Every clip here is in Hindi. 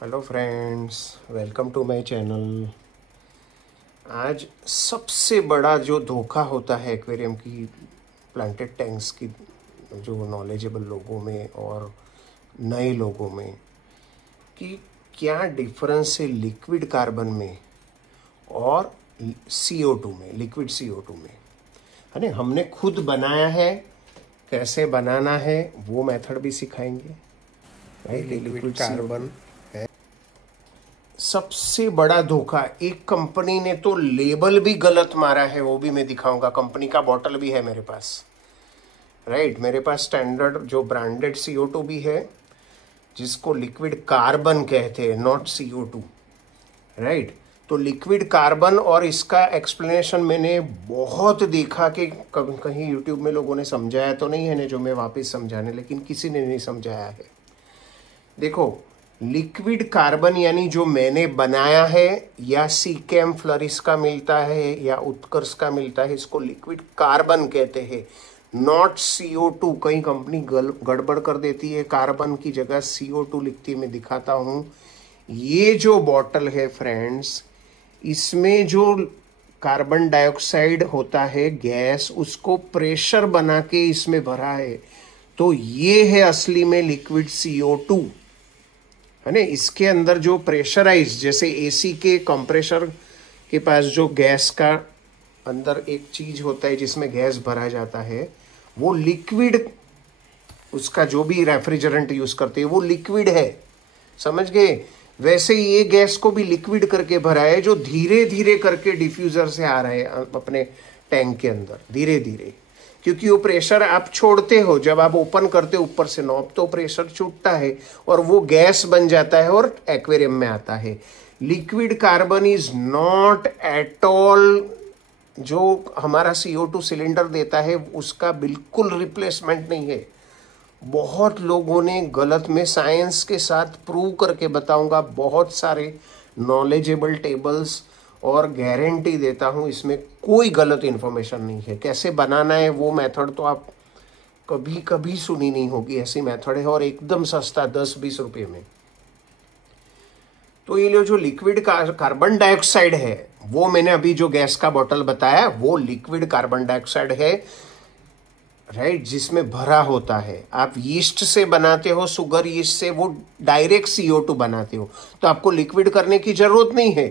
Hello friends, welcome to my channel. आज सबसे बड़ा जो धोखा होता है एक्वेरियम की प्लांटेड टैंक्स की जो नॉलेजेबल लोगों में और नए लोगों में कि क्या डिफरेंस है लिक्विड कार्बन में और CO2 में, लिक्विड CO2 में, है ना। हमने खुद बनाया है, कैसे बनाना है वो मेथड भी सिखाएंगे। लिक्विड कार्बन सबसे बड़ा धोखा, एक कंपनी ने तो लेबल भी गलत मारा है, वो भी मैं दिखाऊंगा। कंपनी का बॉटल भी है मेरे पास, राइट। मेरे पास स्टैंडर्ड जो ब्रांडेड CO2 भी है, जिसको लिक्विड कार्बन कहते हैं, नॉट CO2, राइट। तो लिक्विड कार्बन और इसका एक्सप्लेनेशन मैंने बहुत देखा कि कहीं यूट्यूब में लोगों ने समझाया तो नहीं है ना, जो मैं वापस समझाने, लेकिन किसी ने नहीं समझाया है। देखो, लिक्विड कार्बन यानी जो मैंने बनाया है, या सीकेम फ्लरिस का मिलता है या उत्कर्ष का मिलता है, इसको लिक्विड कार्बन कहते हैं, नॉट CO2। कई कंपनी गड़बड़ कर देती है, कार्बन की जगह CO2 लिखती है। मैं दिखाता हूं। ये जो बॉटल है फ्रेंड्स, इसमें जो कार्बन डाइऑक्साइड होता है गैस, उसको प्रेशर बना के इसमें भरा है। तो ये है असली में लिक्विड CO2, है ना। इसके अंदर जो प्रेशराइज, जैसे AC के कंप्रेसर के पास जो गैस का अंदर एक चीज होता है जिसमें गैस भरा जाता है, वो लिक्विड, उसका जो भी रेफ्रिजरेंट यूज करते हैं वो लिक्विड है, समझ गए। वैसे ये गैस को भी लिक्विड करके भरा है, जो धीरे धीरे करके डिफ्यूजर से आ रहा है अपने टैंक के अंदर, धीरे धीरे। क्योंकि वो प्रेशर आप छोड़ते हो, जब आप ओपन करते हो ऊपर से नॉब, तो प्रेशर छूटता है और वो गैस बन जाता है और एक्वेरियम में आता है। Liquid carbon is not at all जो हमारा CO2 सिलेंडर देता है, उसका बिल्कुल रिप्लेसमेंट नहीं है। बहुत लोगों ने गलत, में साइंस के साथ प्रूव करके बताऊंगा, बहुत सारे नॉलेजेबल टेबल्स, और गारंटी देता हूं इसमें कोई गलत इंफॉर्मेशन नहीं है। कैसे बनाना है वो मेथड तो आप कभी कभी सुनी नहीं होगी, ऐसी मेथड है, और एकदम सस्ता, 10-20 रुपये में। तो ये जो लिक्विड कार्बन डाइऑक्साइड है, वो मैंने अभी जो गैस का बोतल बताया, वो लिक्विड कार्बन डाइऑक्साइड है, राइट, जिसमें भरा होता है। आप यीस्ट से बनाते हो, शुगर यीस्ट से, वो डायरेक्ट CO2 बनाते हो, तो आपको लिक्विड करने की जरूरत नहीं है।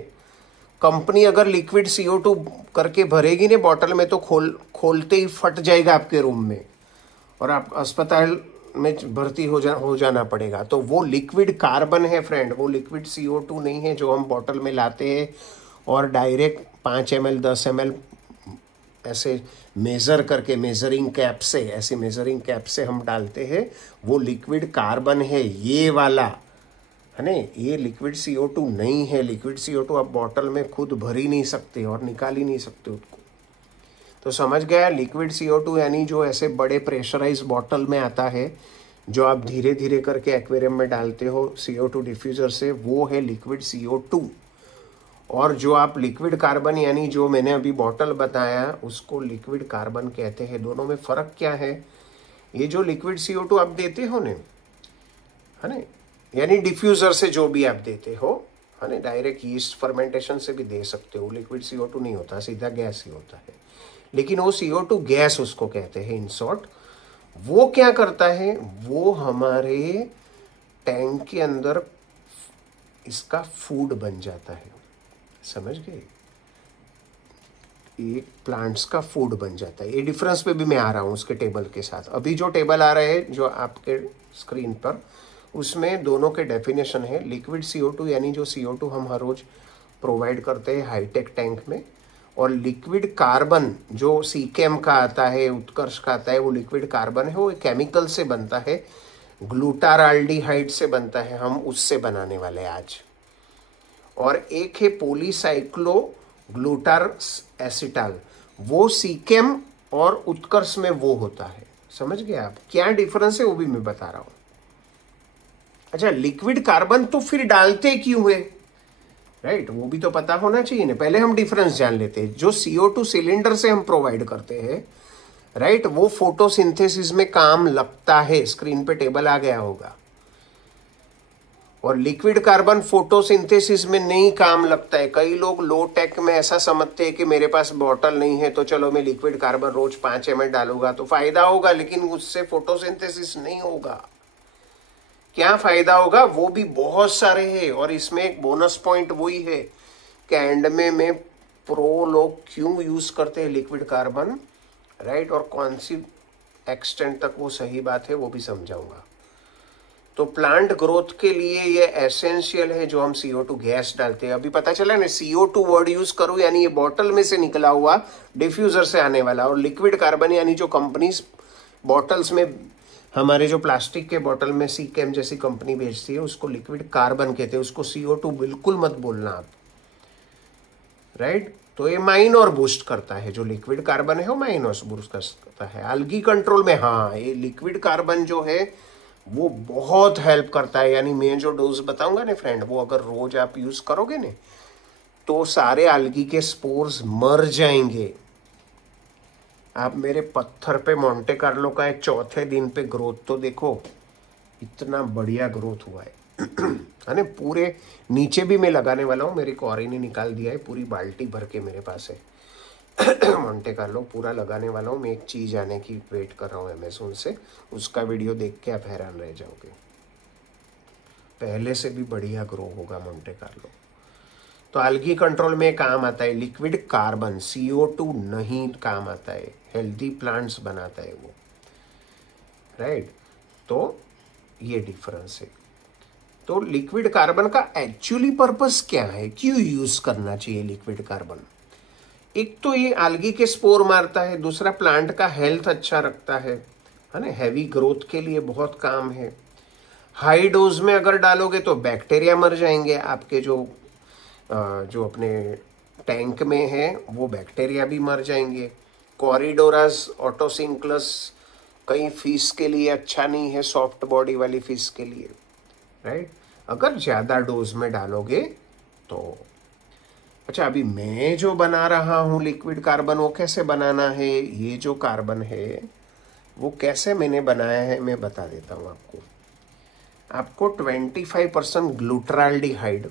कंपनी अगर लिक्विड CO2 करके भरेगी ना बॉटल में, तो खोलते ही फट जाएगा आपके रूम में, और आप अस्पताल में भर्ती हो जाना पड़ेगा। तो वो लिक्विड कार्बन है फ्रेंड, वो लिक्विड CO2 नहीं है जो हम बॉटल में लाते हैं और डायरेक्ट 5 ml 10 ml ऐसे मेजर करके, मेजरिंग कैप से, ऐसे मेजरिंग कैप से हम डालते हैं। वो लिक्विड कार्बन है ये वाला, है ना। ये लिक्विड CO2 नहीं है। लिक्विड CO2 आप बॉटल में खुद भर ही नहीं सकते और निकाल ही नहीं सकते उसको। तो समझ गया, लिक्विड CO2 यानी जो ऐसे बड़े प्रेशराइज बॉटल में आता है, जो आप धीरे धीरे करके एक्वेरियम में डालते हो CO2 डिफ्यूजर से, वो है लिक्विड CO2। और जो आप लिक्विड कार्बन यानी जो मैंने अभी बॉटल बताया, उसको लिक्विड कार्बन कहते हैं। दोनों में फर्क क्या है? ये जो लिक्विड CO2 आप देते हो ने, है ना, यानी डिफ्यूजर से जो भी आप देते हो, है ना, डायरेक्ट यीस्ट फर्मेंटेशन से भी दे सकते हो, लिक्विड CO2 नहीं होता, सीधा गैस ही होता है। लेकिन वो CO2 गैस उसको कहते हैं इन शॉर्ट। वो क्या करता है, वो हमारे टैंक के अंदर इसका फूड बन जाता है, समझ गए। एक प्लांट्स का फूड बन जाता है। ये डिफरेंस पे भी मैं आ रहा हूँ उसके टेबल के साथ। अभी जो टेबल आ रहे हैं जो आपके स्क्रीन पर, उसमें दोनों के डेफिनेशन है। लिक्विड CO2 यानी जो CO2 हम हर रोज प्रोवाइड करते हैं हाईटेक टैंक में, और लिक्विड कार्बन जो सीकेम का आता है, उत्कर्ष का आता है, वो लिक्विड कार्बन है। वो केमिकल से बनता है, ग्लूटाराल्डिहाइड से बनता है, हम उससे बनाने वाले आज। और एक है पॉलीसाइक्लो ग्लूटार एसिटाल, वो सीकेम और उत्कर्ष में वो होता है। समझ गए आप क्या डिफरेंस है, वो भी मैं बता रहा हूं। अच्छा, लिक्विड कार्बन तो फिर डालते क्यों है, राइट, वो भी तो पता होना चाहिए ना। पहले हम डिफरेंस जान लेते हैं। जो CO2 सिलेंडर से हम प्रोवाइड करते हैं, राइट, वो फोटोसिंथेसिस में काम लगता है। स्क्रीन पे टेबल आ गया होगा। और लिक्विड कार्बन फोटोसिंथेसिस में नहीं काम लगता है। कई लोग लो टेक में ऐसा समझते हैं कि मेरे पास बॉटल नहीं है तो चलो मैं लिक्विड कार्बन रोज 5 ml डालूंगा तो फायदा होगा, लेकिन उससे फोटोसिंथेसिस नहीं होगा। क्या फायदा होगा? वो भी बहुत सारे हैं। और इसमें एक बोनस पॉइंट वही है कि एंड में प्रो लोग क्यों यूज करते हैं लिक्विड कार्बन, राइट, और कौन सी एक्सटेंट तक वो सही बात है वो भी समझाऊंगा। तो प्लांट ग्रोथ के लिए ये एसेंशियल है जो हम CO2 गैस डालते हैं। अभी पता चला ना, CO2 वर्ड यूज करूं यानी ये बॉटल में से निकला हुआ डिफ्यूजर से आने वाला, और लिक्विड कार्बन यानी जो कंपनीज बॉटल्स में, हमारे जो प्लास्टिक के बॉटल में सीकेम जैसी कंपनी बेचती है उसको लिक्विड कार्बन कहते हैं, उसको CO2 बिल्कुल मत बोलना आप, राइट। तो ये माइनर बूस्ट करता है, जो लिक्विड कार्बन है वो माइनर बूस्ट करता है। अलगी कंट्रोल में हाँ, ये लिक्विड कार्बन जो है वो बहुत हेल्प करता है। यानी मैं जो डोज बताऊंगा ना फ्रेंड, वो अगर रोज आप यूज करोगे ना तो सारे अलगी के स्पोर्स मर जाएंगे। आप मेरे पत्थर पे मोंटे कार्लो का एक चौथे दिन पे ग्रोथ तो देखो, इतना बढ़िया ग्रोथ हुआ है है ना। पूरे नीचे भी मैं लगाने वाला हूँ, मेरी क्वारी ने निकाल दिया है, पूरी बाल्टी भर के मेरे पास है मोंटे कार्लो पूरा लगाने वाला हूँ। मैं एक चीज आने की वेट कर रहा हूँ अमेज़न से, उसका वीडियो देख के आप हैरान रह जाओगे। पहले से भी बढ़िया ग्रो होगा मोंटे कार्लो। तो अलगी कंट्रोल में काम आता है लिक्विड कार्बन, CO2 नहीं काम आता है, हेल्दी प्लांट्स बनाता है वो, राइट। तो ये डिफरेंस है। तो लिक्विड कार्बन का एक्चुअली पर्पस क्या है, क्यों यूज करना चाहिए लिक्विड कार्बन? एक तो ये अलगी के स्पोर मारता है, दूसरा प्लांट का हेल्थ अच्छा रखता है ना, हैवी ग्रोथ के लिए बहुत काम है। हाई डोज में अगर डालोगे तो बैक्टीरिया मर जाएंगे आपके, जो अपने टैंक में है वो बैक्टीरिया भी मर जाएंगे। कॉरिडोरास ऑटोसिंक्लस कई फिश के लिए अच्छा नहीं है, सॉफ्ट बॉडी वाली फिश के लिए, राइट, अगर ज़्यादा डोज में डालोगे तो। अच्छा, अभी मैं जो बना रहा हूँ लिक्विड कार्बन, वो कैसे बनाना है, ये जो कार्बन है वो कैसे मैंने बनाया है मैं बता देता हूँ आपको। आपको 25% ग्लूट्राल्डिहाइड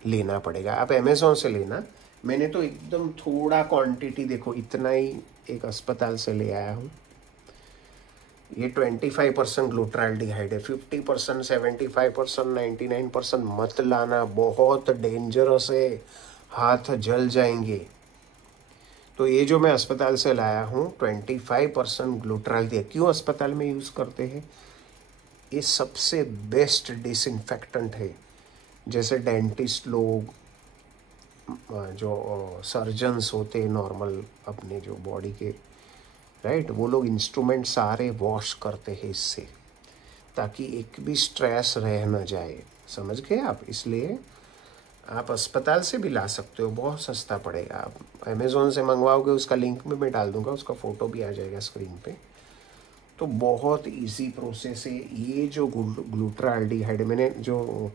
लेना पड़ेगा, आप अमेज़न से लेना। मैंने तो एकदम थोड़ा क्वांटिटी, देखो इतना ही एक अस्पताल से ले आया हूँ। ये 25% ग्लूट्राल्डिहाइड है। 50%, 75%, 99% मत लाना, बहुत डेंजरस है, हाथ जल जाएंगे। तो ये जो मैं अस्पताल से लाया हूँ 25% ग्लूट्राल्डिहाइड, क्यों अस्पताल में यूज़ करते हैं? ये सबसे बेस्ट डिसइंफेक्टेंट है। जैसे डेंटिस्ट लोग, जो सर्जन्स होते हैं नॉर्मल अपने जो बॉडी के, राइट, वो लोग इंस्ट्रूमेंट सारे वॉश करते हैं इससे, ताकि एक भी स्ट्रेस रह न जाए, समझ गए आप। इसलिए आप अस्पताल से भी ला सकते हो, बहुत सस्ता पड़ेगा। आप अमेज़ोन से मंगवाओगे, उसका लिंक भी मैं डाल दूंगा, उसका फ़ोटो भी आ जाएगा स्क्रीन पे। तो बहुत इजी प्रोसेस है। ये जो ग्लूट्राल्डिहाइड, मैंने जो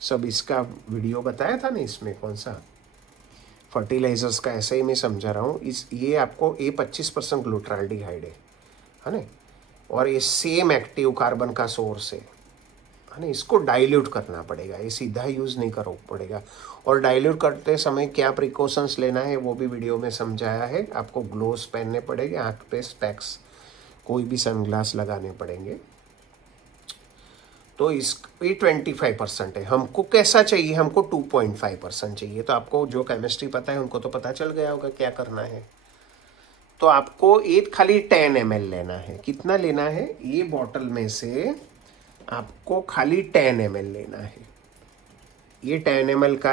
सब इसका वीडियो बताया था ना, इसमें कौन सा फर्टिलाइजर्स का, ऐसे ही मैं समझा रहा हूँ। ये आपको 25% ग्लूट्राल्डिहाइड है ना, और ये सेम एक्टिव कार्बन का सोर्स है ना। इसको डाइल्यूट करना पड़ेगा, ये सीधा यूज़ नहीं करो पड़ेगा। और डाइल्यूट करते समय क्या प्रिकॉशंस लेना है वो भी वीडियो में समझाया है। आपको ग्लोव्स पहनने पड़ेंगे, आँख पे स्पेक्स, कोई भी सनग्लास लगाने पड़ेंगे। तो इस ये 25% है। हमको कैसा चाहिए? हमको 2.5% चाहिए। तो आपको जो केमिस्ट्री पता है उनको तो पता चल गया होगा क्या करना है। तो आपको एक खाली 10 ml लेना है। कितना लेना है? ये बॉटल में से आपको खाली 10 ml लेना है। ये 10 ml का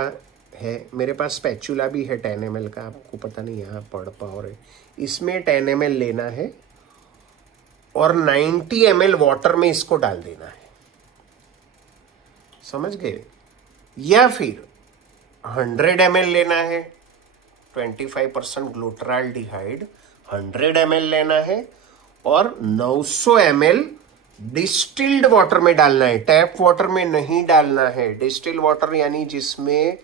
है, मेरे पास स्पैचुला भी है 10 ml का, आपको पता नहीं यहाँ पढ़ पाओ रहे। इसमें 10 ml लेना है और 90 ml वाटर में इसको डाल देना है, समझ गए? या फिर 100 ml लेना है, 25% ग्लूट्राल्डिहाइड 100 ml लेना है और 900 ml डिस्टिल्ड वाटर में डालना है। टैप वाटर में नहीं डालना है। डिस्टिल्ड वाटर यानी जिसमें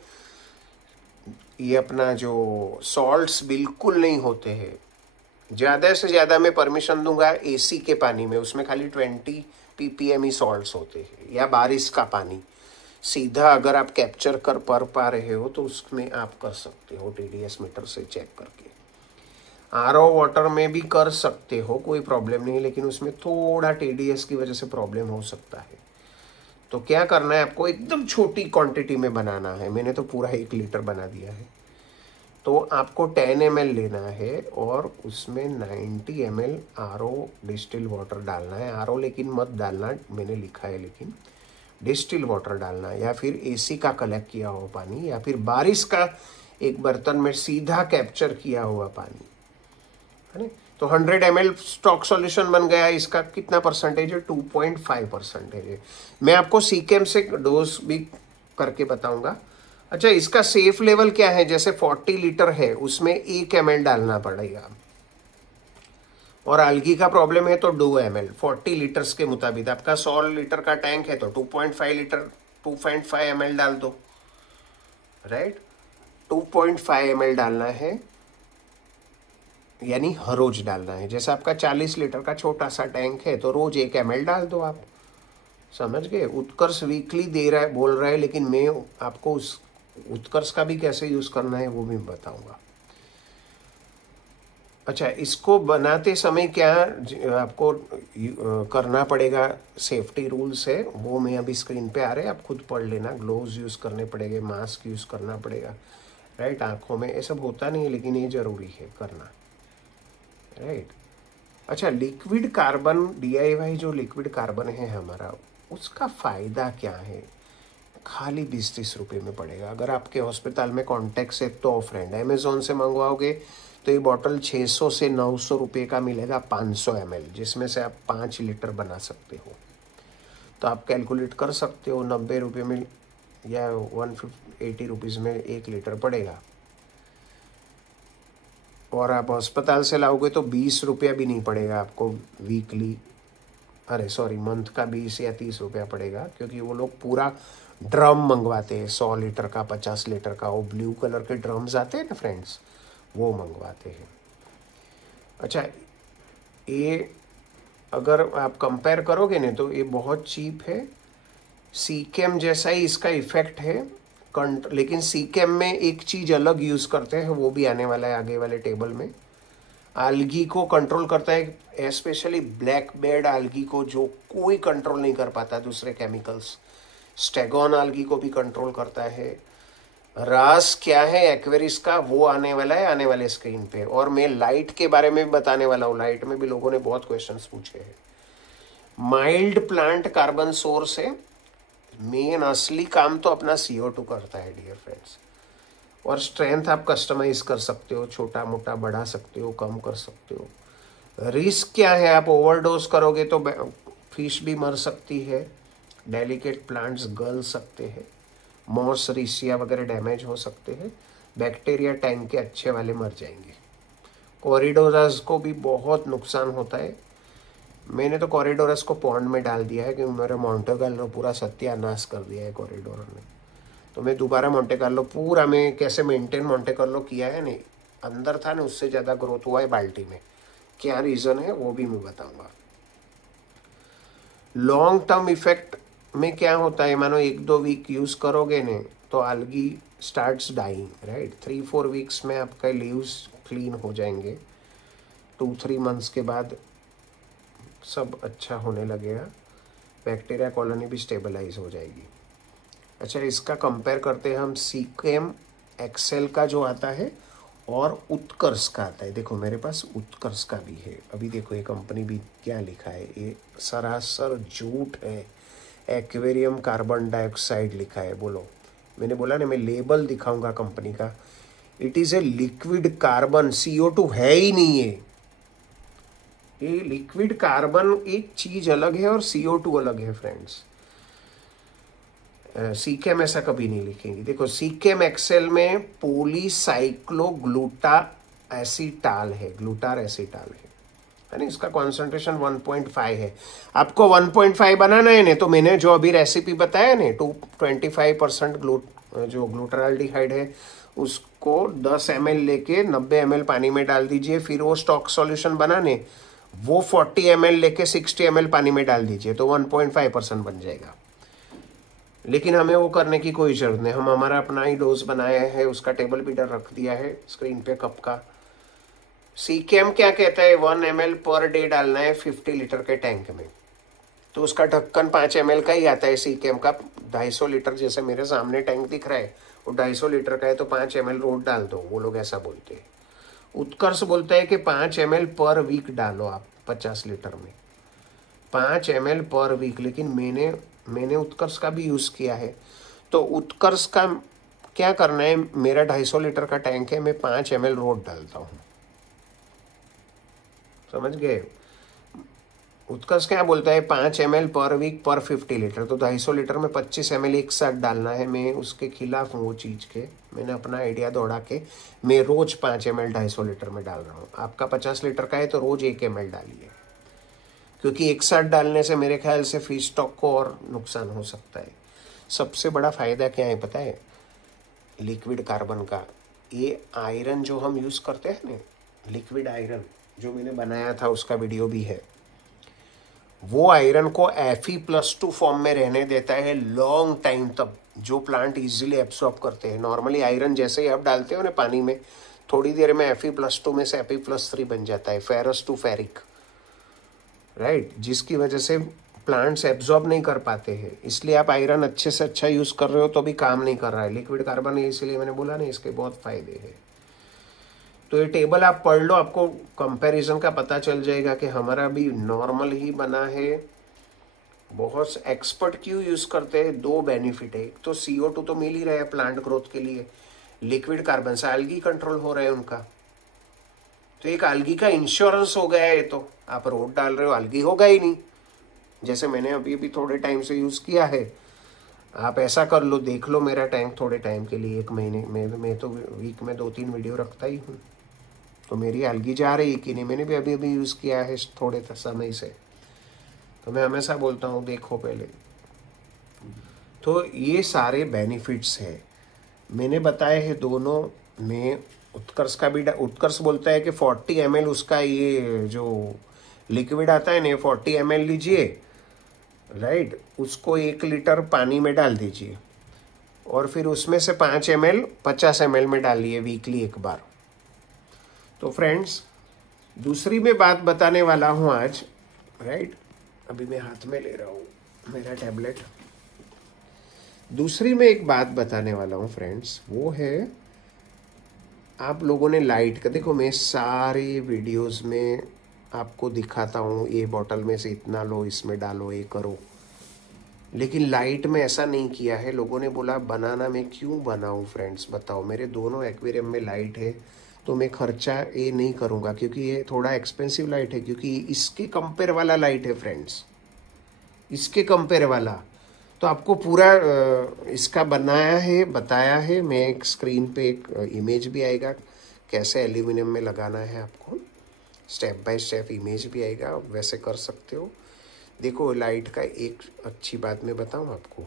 ये अपना जो सॉल्ट्स बिल्कुल नहीं होते हैं। ज़्यादा से ज़्यादा मैं परमिशन दूंगा एसी के पानी में, उसमें खाली ppme सॉल्ट्स होते हैं, या बारिश का पानी सीधा अगर आप कैप्चर कर पा रहे हो तो उसमें आप कर सकते हो TDS मीटर से चेक करके। RO वाटर में भी कर सकते हो, कोई प्रॉब्लम नहीं है, लेकिन उसमें थोड़ा TDS की वजह से प्रॉब्लम हो सकता है। तो क्या करना है आपको, एकदम छोटी क्वांटिटी में बनाना है। मैंने तो पूरा 1 लीटर बना दिया है। तो आपको 10 ml लेना है और उसमें 90 ml RO डिस्टिल वाटर डालना है। RO लेकिन मत डालना, मैंने लिखा है, लेकिन डिस्टिल वाटर डालना है, या फिर AC का कलेक्ट किया हुआ पानी, या फिर बारिश का एक बर्तन में सीधा कैप्चर किया हुआ पानी, है ना। तो 100 ml स्टॉक सॉल्यूशन बन गया। इसका कितना परसेंटेज है, 2.5% है। मैं आपको सीकेम से डोज भी करके बताऊंगा। अच्छा, इसका सेफ लेवल क्या है, जैसे 40 लीटर है उसमें 1 ml डालना पड़ेगा, और अलगी का प्रॉब्लम है तो 2 ml 40 लीटर्स के मुताबिक। आपका 100 लीटर का टैंक है तो 2.5 ml डाल दो, राइट। 2.5 ml डालना है, यानी हर रोज डालना है। जैसे आपका 40 लीटर का छोटा सा टैंक है तो रोज 1 ml डाल दो आप, समझ गए। उत्कर्ष वीकली दे रहा है, बोल रहा है, लेकिन मैं आपको उस उत्कर्ष का भी कैसे यूज करना है वो भी बताऊंगा। अच्छा, इसको बनाते समय क्या आपको करना पड़ेगा, सेफ्टी रूल्स है, वो मैं अभी स्क्रीन पे आ रहे हैं, आप खुद पढ़ लेना। ग्लोव्स यूज करने पड़ेंगे, मास्क यूज करना पड़ेगा, राइट। आंखों में ये सब होता नहीं है, लेकिन ये जरूरी है करना, राइट। अच्छा, लिक्विड कार्बन DIY जो लिक्विड कार्बन है हमारा, उसका फायदा क्या है, खाली 20-30 रुपये में पड़ेगा। अगर आपके हॉस्पिटल में कॉन्टैक्ट है तो फ्रेंड, अमेजोन से मंगवाओगे तो ये बॉटल 600 से 900 रुपये का मिलेगा, 500 ml, जिसमें से आप 5 लीटर बना सकते हो। तो आप कैलकुलेट कर सकते हो, 90 रुपये में या 180 रुपीज़ में 1 लीटर पड़ेगा। और आप अस्पताल से लाओगे तो 20 रुपया भी नहीं पड़ेगा आपको वीकली, अरे सॉरी मंथ का 20 या 30 रुपया पड़ेगा, क्योंकि वो लोग पूरा ड्रम मंगवाते हैं, 100 लीटर का, 50 लीटर का, वो ब्लू कलर के ड्रम्स आते हैं ना फ्रेंड्स, वो मंगवाते हैं। अच्छा, ये अगर आप कंपेयर करोगे ना तो ये बहुत चीप है। सीकेम जैसा ही इसका इफेक्ट है, लेकिन सीकेम में एक चीज़ अलग यूज़ करते हैं, वो भी आने वाला है आगे वाले टेबल में। आल्गी को कंट्रोल करता है, स्पेशली ब्लैक बेड आल्गी को, जो कोई कंट्रोल नहीं कर पाता दूसरे केमिकल्स। स्टेगोन आल्गी को भी कंट्रोल करता है। रास क्या है एक्वेरिस का, वो आने वाला है आने वाले स्क्रीन पे। और मैं लाइट के बारे में भी बताने वाला हूँ, लाइट में भी लोगों ने बहुत क्वेश्चंस पूछे हैं। माइल्ड प्लांट कार्बन सोर्स है, मेन असली काम तो अपना CO2 करता है डियर फ्रेंड्स। और स्ट्रेंथ आप कस्टमाइज कर सकते हो, छोटा मोटा बढ़ा सकते हो, कम कर सकते हो। रिस्क क्या है, आप ओवरडोज करोगे तो फिश भी मर सकती है, डेलिकेट प्लांट्स गल सकते हैं, मॉस रिसिया वगैरह डैमेज हो सकते हैं, बैक्टीरिया टैंक के अच्छे वाले मर जाएंगे। कॉरिडोरस को भी बहुत नुकसान होता है। मैंने तो कॉरिडोरस को पॉन्ड में डाल दिया है, क्योंकि मेरा मोंटे कार्लो पूरा सत्यानाश कर दिया है कॉरिडोर ने। तो मैं दोबारा मोंटे कार्लो पूरा, मैं कैसे मेंटेन मोंटे कार्लो किया है नहीं, अंदर था ना, उससे ज़्यादा ग्रोथ हुआ है बाल्टी में। क्या रीज़न है वो भी मैं बताऊंगा। लॉन्ग टर्म इफेक्ट में क्या होता है, मानो 1-2 वीक यूज़ करोगे ने तो algae starts dying, right. 3-4 weeks में आपका लीव्स क्लीन हो जाएंगे, 2-3 मंथ्स के बाद सब अच्छा होने लगेगा, बैक्टीरिया कॉलोनी भी स्टेबलाइज हो जाएगी। अच्छा, इसका कंपेयर करते हैं हम सीकेम एक्सेल का जो आता है और उत्कर्ष का आता है। देखो मेरे पास उत्कर्ष का भी है, अभी देखो ये कंपनी भी क्या लिखा है, ये सरासर झूठ है। एक्वेरियम कार्बन डाइऑक्साइड लिखा है। बोलो, मैंने बोला ना मैं लेबल दिखाऊंगा कंपनी का। It is a liquid carbon, CO2 है ही नहीं है। ये लिक्विड कार्बन एक चीज अलग है और CO2 अलग है फ्रेंड्स। सीकेम ऐसा कभी नहीं लिखेंगे। देखो सीकेम एक्सेल में पॉलीसाइक्लोग्लूटा एसीटाल है, ग्लूटार एसीटाल है ना। इसका कॉन्सेंट्रेशन 1.5 है। आपको 1.5 बनाना है ना, तो मैंने जो अभी रेसिपी बताया ना, 25% जो ग्लूटाराल्डिहाइड है उसको 10 ml लेके 90 ml पानी में डाल दीजिए, फिर वो स्टॉक सॉल्यूशन बनाने वो 40 ml लेके 60 ml पानी में डाल दीजिए तो 1.5% बन जाएगा। लेकिन हमें वो करने की कोई ज़रूरत नहीं, हम हमारा अपना ही डोज बनाया है, उसका टेबल बीटर रख दिया है स्क्रीन पे कप का। सीकेएम क्या कहता है 1 ml पर डे डालना है 50 लीटर के टैंक में, तो उसका ढक्कन 5 ml का ही आता है सीकेएम का। 250 लीटर जैसे मेरे सामने टैंक दिख रहा है वो 250 लीटर का है तो 5 ml रोज डाल दो, वो लोग ऐसा बोलते हैं। उत्कर्ष बोलता है कि 5 ml पर वीक डालो आप 50 लीटर में, 5 ml पर वीक। लेकिन मैंने उत्कर्ष का भी यूज़ किया है, तो उत्कर्ष का क्या करना है, मेरा 250 लीटर का टैंक है, मैं 5 ml रोज डालता हूँ, समझ गए। उत्कर्ष क्या बोलता है 5 ml पर वीक पर 50 लीटर, तो 250 लीटर में 25 ml एक साथ डालना है। मैं उसके खिलाफ हूँ वो चीज़ के, मैंने अपना आइडिया दौड़ा के मैं रोज़ 5 ml 250 लीटर में डाल रहा हूँ। आपका 50 लीटर का है तो रोज़ 1 ml डालिए, क्योंकि एक साथ डालने से मेरे ख्याल से फीड स्टॉक को और नुकसान हो सकता है। सबसे बड़ा फ़ायदा क्या है पता है, लिक्विड कार्बन का। ये आयरन जो हम यूज़ करते हैं ना, लिक्विड आयरन जो मैंने बनाया था उसका वीडियो भी है, वो आयरन को Fe+2 फॉर्म में रहने देता है लॉन्ग टाइम तक, जो प्लांट इजीली एब्सॉर्ब करते हैं। नॉर्मली आयरन जैसे ही आप डालते हो ना पानी में, थोड़ी देर में Fe+2 में से Fe+3 बन जाता है, फेरस टू फेरिक, राइट, जिसकी वजह से प्लांट्स एब्जॉर्ब नहीं कर पाते हैं। इसलिए आप आयरन अच्छे से अच्छा यूज़ कर रहे हो तो भी काम नहीं कर रहा है। लिक्विड कार्बन है, इसलिए मैंने बोला नहीं, इसके बहुत फ़ायदे हैं। तो ये टेबल आप पढ़ लो, आपको कंपैरिजन का पता चल जाएगा कि हमारा भी नॉर्मल ही बना है। बहुत एक्सपर्ट क्यों यूज़ करते हैं, 2 बेनिफिट है। एक तो CO2 तो मिल ही रहा है प्लांट ग्रोथ के लिए, लिक्विड कार्बन से एल्गी कंट्रोल हो रहा है उनका, तो एक एल्गी का इंश्योरेंस हो गया है। तो आप रोड डाल रहे हो, एल्गी होगा ही नहीं। जैसे मैंने अभी थोड़े टाइम से यूज़ किया है, आप ऐसा कर लो, देख लो मेरा टैंक थोड़े टाइम के लिए, 1 महीने में मैं तो वीक में 2-3 वीडियो रखता ही हूँ, तो मेरी एल्गी जा रही है कि नहीं। मैंने भी अभी यूज़ किया है थोड़े समय से, तो मैं हमेशा बोलता हूँ देखो पहले। तो ये सारे बेनिफिट्स हैं मैंने बताए हैं दोनों में। उत्कर्ष का भी, उत्कर्ष बोलता है कि 40 ml उसका ये जो लिक्विड आता है ना 40 ml लीजिए, राइट, उसको 1 लीटर पानी में डाल दीजिए और फिर उसमें से 5 ml 50 ml में डालिए वीकली एक बार। तो फ्रेंड्स, दूसरी मैं बात बताने वाला हूँ आज, राइट, अभी मैं हाथ में ले रहा हूँ मेरा टैबलेट। दूसरी मैं एक बात बताने वाला हूँ फ्रेंड्स, वो है आप लोगों ने लाइट का देखो, मैं सारे वीडियोस में आपको दिखाता हूँ ये बॉटल में से इतना लो, इसमें डालो, ये करो, लेकिन लाइट में ऐसा नहीं किया है। लोगों ने बोला बनाना मैं क्यों बनाऊँ फ्रेंड्स, बताओ, मेरे दोनों एक्वेरियम में लाइट है तो मैं खर्चा ये नहीं करूँगा, क्योंकि ये थोड़ा एक्सपेंसिव लाइट है, क्योंकि इसके कंपेयर वाला लाइट है फ्रेंड्स, इसके कंपेयर वाला। तो आपको पूरा इसका बनाया है, बताया है मैं, एक स्क्रीन पे एक इमेज भी आएगा कैसे एल्यूमिनियम में लगाना है, आपको स्टेप बाय स्टेप इमेज भी आएगा, वैसे कर सकते हो। देखो लाइट का एक अच्छी बात मैं बताऊँ आपको,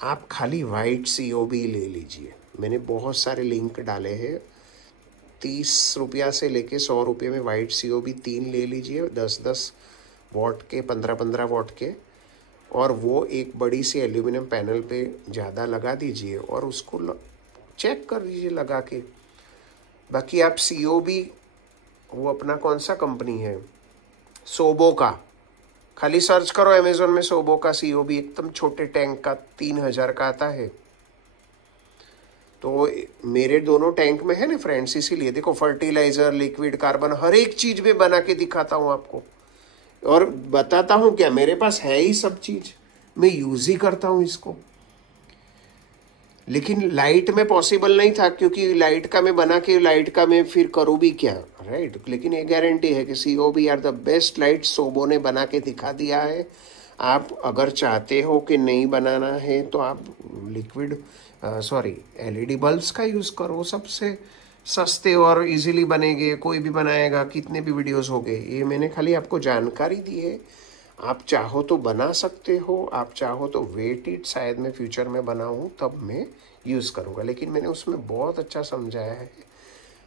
आप खाली वाइट COB ले लीजिए। मैंने बहुत सारे लिंक डाले हैं, 30 रुपया से लेके 100 रुपये में वाइट COB 3 ले लीजिए, 10-10 वॉट के, 15-15 वॉट के, और वो एक बड़ी सी एल्यूमिनियम पैनल पे ज़्यादा लगा दीजिए और उसको चेक कर लीजिए लगा के। बाकी आप COB, वो अपना कौन सा कंपनी है, सोबो का, खाली सर्च करो अमेज़न में, सोबो का COB एकदम छोटे टैंक का 3000 का आता है। तो मेरे दोनों टैंक में है ना फ्रेंड्स, इसीलिए देखो फर्टिलाइज़र, लिक्विड कार्बन, हर एक चीज़ में बना के दिखाता हूँ आपको, और बताता हूँ क्या मेरे पास है ही सब चीज़, मैं यूज़ ही करता हूँ इसको। लेकिन लाइट में पॉसिबल नहीं था, क्योंकि लाइट का मैं बना के लाइट का मैं फिर करूँ भी क्या, राइट। लेकिन ये गारंटी है कि COB are the best light, सोबो ने बना के दिखा दिया है। आप अगर चाहते हो कि नहीं बनाना है तो आप लिक्विड LED बल्ब्स का यूज़ करो, सबसे सस्ते और इजीली बनेंगे, कोई भी बनाएगा, कितने भी वीडियोस हो गए। ये मैंने खाली आपको जानकारी दी है, आप चाहो तो बना सकते हो, आप चाहो तो वेट इट, शायद मैं फ्यूचर में बनाऊँ तब मैं यूज़ करूँगा, लेकिन मैंने उसमें बहुत अच्छा समझाया है।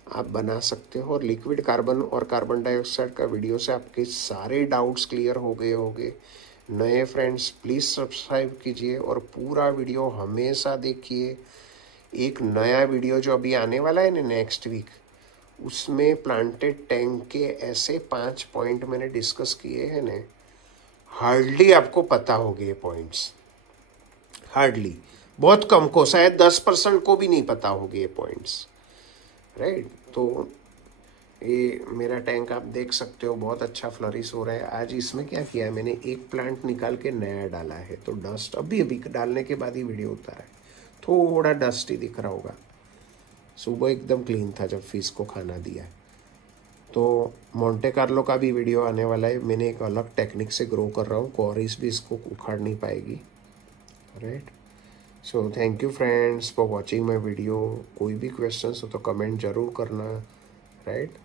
आप बना सकते हो। और लिक्विड कार्बन और कार्बन डाइऑक्साइड का वीडियो से आपके सारे डाउट्स क्लियर हो गए होंगे। नए फ्रेंड्स प्लीज़ सब्सक्राइब कीजिए और पूरा वीडियो हमेशा देखिए। एक नया वीडियो जो अभी आने वाला है ना नेक्स्ट वीक, उसमें प्लांटेड टैंक के ऐसे 5 पॉइंट मैंने डिस्कस किए हैं ना, हार्डली आपको पता होंगे ये पॉइंट्स, हार्डली, बहुत कम को, शायद 10% को भी नहीं पता होंगे ये पॉइंट्स, राइट। तो ये मेरा टैंक आप देख सकते हो बहुत अच्छा फ्लरिश हो रहा है। आज इसमें क्या किया है, मैंने एक प्लांट निकाल के नया डाला है, तो डस्ट अभी अभी डालने के बाद ही वीडियो उतारा है, थोड़ा डस्ट ही दिख रहा होगा। सुबह एकदम क्लीन था जब फिश को खाना दिया। तो मोंटे कार्लो का भी वीडियो आने वाला है, मैंने एक अलग टेक्निक से ग्रो कर रहा हूँ, कॉरिस भी इसको उखाड़ नहीं पाएगी, right. So thank you friends for watching my video. कोई भी क्वेश्चंस हो तो कमेंट जरूर करना, राइट।